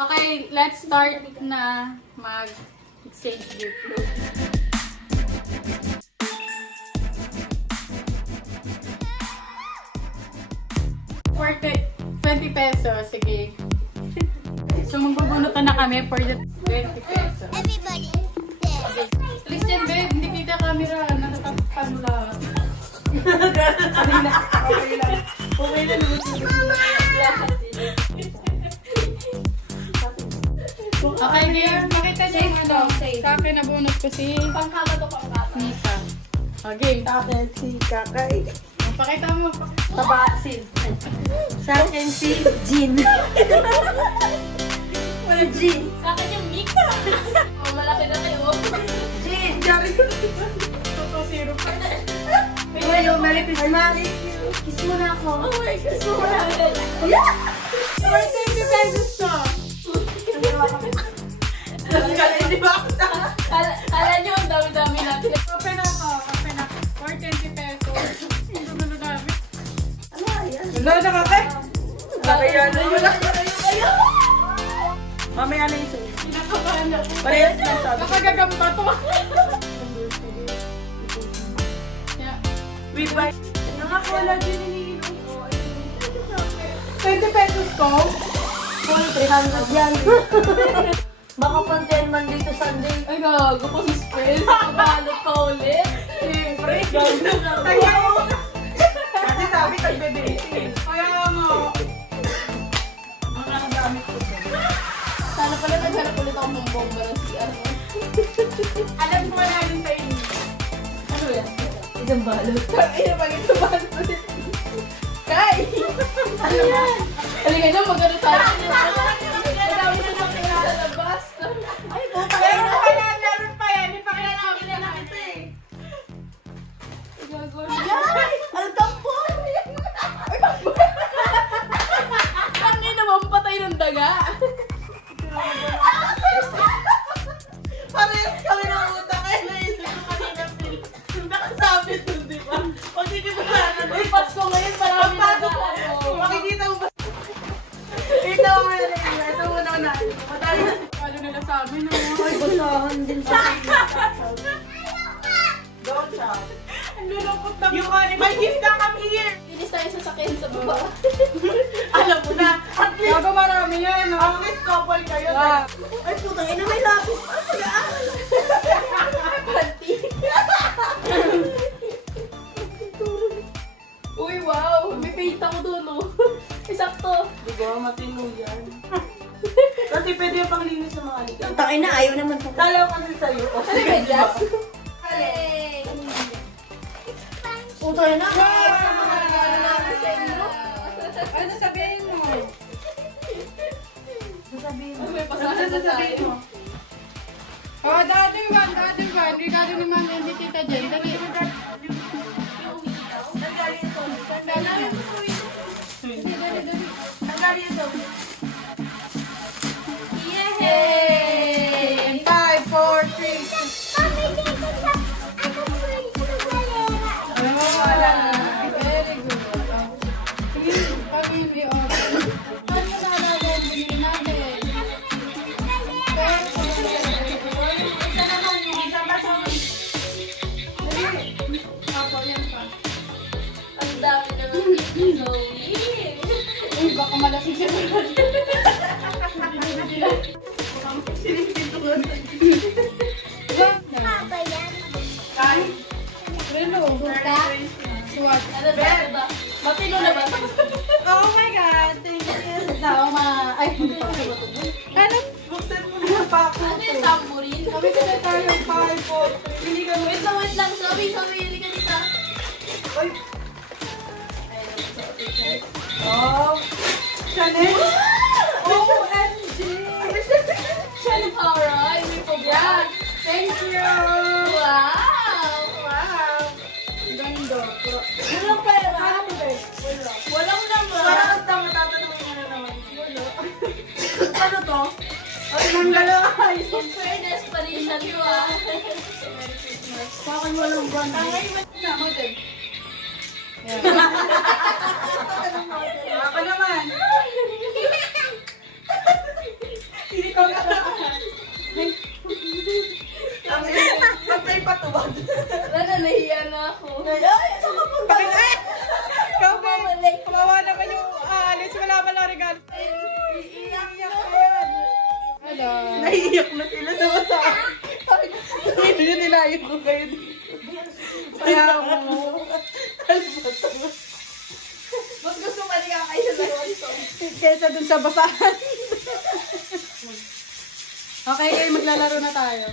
Okay, let's start na mag-exchange gift. For 20 pesos, sige. So, magbubunutan na kami for the 20 pesos. Everybody. Please yan, babe. Hindi kita camera. Natatapan mo lang. Okay lang. Okay lang. Okay, game. Makita niyo ano. Sa akin nabunot ko si Pangkaba to pangkaba. Nika. Okay. Sa akin si Kakay. Pakita mo. Tabasin. Sa akin si Jean. Wala Jean. Sa akin yung Mika. Oh, malaki na kayo. Jean. Jari ko. Ito, zero pa. Hello, Merry Christmas. Kiss mo na ako. Oh my God. Kiss mo na ako. Yeah! For 20 pesos to. Hindi ba ako Kala nyo ang dami-dami natin. Open ako. Open ako. For 20 pesos. Yung dulo namin. Ano yan? Wala na kami. Mamaya na yun. Mamaya na yun. Pinakabahan ako. Parehas na sabi. Nakagagamba to. Yeah. We buy. Nakakawala din iniinom. 20 pesos to. Full 300 yan. Baka pang 10 man dito Sunday. Ay, gago ko si Spell. Nakabalot ka ulit. Siyempre. Kaya mo. Kasi sabi tagbebete. Kaya mo. Mga gamit ko siya. Sana pala naghanap ulit ako ng bomba ng CR. Alam ko wala rin sa inyo. Ano yan? Isang balot. Ay, napagin sa balot ulit. Kai! Ano yan? Halika na, magano tayo. Madami na lang kaya sa labas. Ay, puta. Pero kaya meron pa yan. Ipakita namin na lang ito eh. Ay! Ano tampon? Kami naman patay ng daga. Parehas kami ng utak. Kaya naisip ko kanina film. Yung nakasabi dun, di ba? Pag hindi mo sana. Uy, Pasko ngayon, marami na daga. Makikita mo ba? Ito mo na yun. Ito mo na na. Madali na. Paano nila sa amin no? Ay, basahan din sa Don't shout. Ang lulungkot na You want it? May gift na come here. Bilis tayo sasakyan sa baba. Alam mo na. At least, Gago marami yan. at least couple kayo. Yeah. Ay, putang ina, may lapis. Ay, pag-aaral. Panty. Uy, wow. May paint ako dun, oh. Isakto. Di ba? Matino yan. Kasi pwede yung panglinis sa mga ligaw. Tangin na, ayaw naman sa kala ko kasi sa'yo. Ano ba, Jazz? Hey! Puto na. Ano sabihin mo? Sasabihin mo. May pasahan na tayo. Oh, dating one. Regalo ni Mami, hindi kita dyan. Dali. Yay! 5, 4, 3. Alam mo, wala na. Very good. Pag hindi open. Saan mo naalala yung binili natin? Ang dami na ng video. Uy, baka malasing siya. Relo. Suwat. Ano ba? Matino na ba? Oh my God, thank you. Sama. Ay, hindi pa siya ba ito? Ano? Buksan mo na pa ako. Ano yung tambourine? Kami ka na tayo. 5, 4, 3. Hindi ka Wait lang. Sabi, hindi ka dito. Ay, Oh. Chanel. OMG. Chanel Power, may pa-brag. Thank you. Wow! Wow. Ganda. walang pera. Walang naman. Parang ang matatanong mo na naman. Ano to? Ay, nanggalay. Fairness pa rin siya, di ba? Sa akin walang buwan. Na, model. Ako naman. Hello. Naiiyak na sila sa masa. Hindi nyo nilayan ko kayo dito. Kaya ako. Mas gusto ka niya kayo sa dalawa ito. Kesa dun sa basahan. Okay, maglalaro na tayo.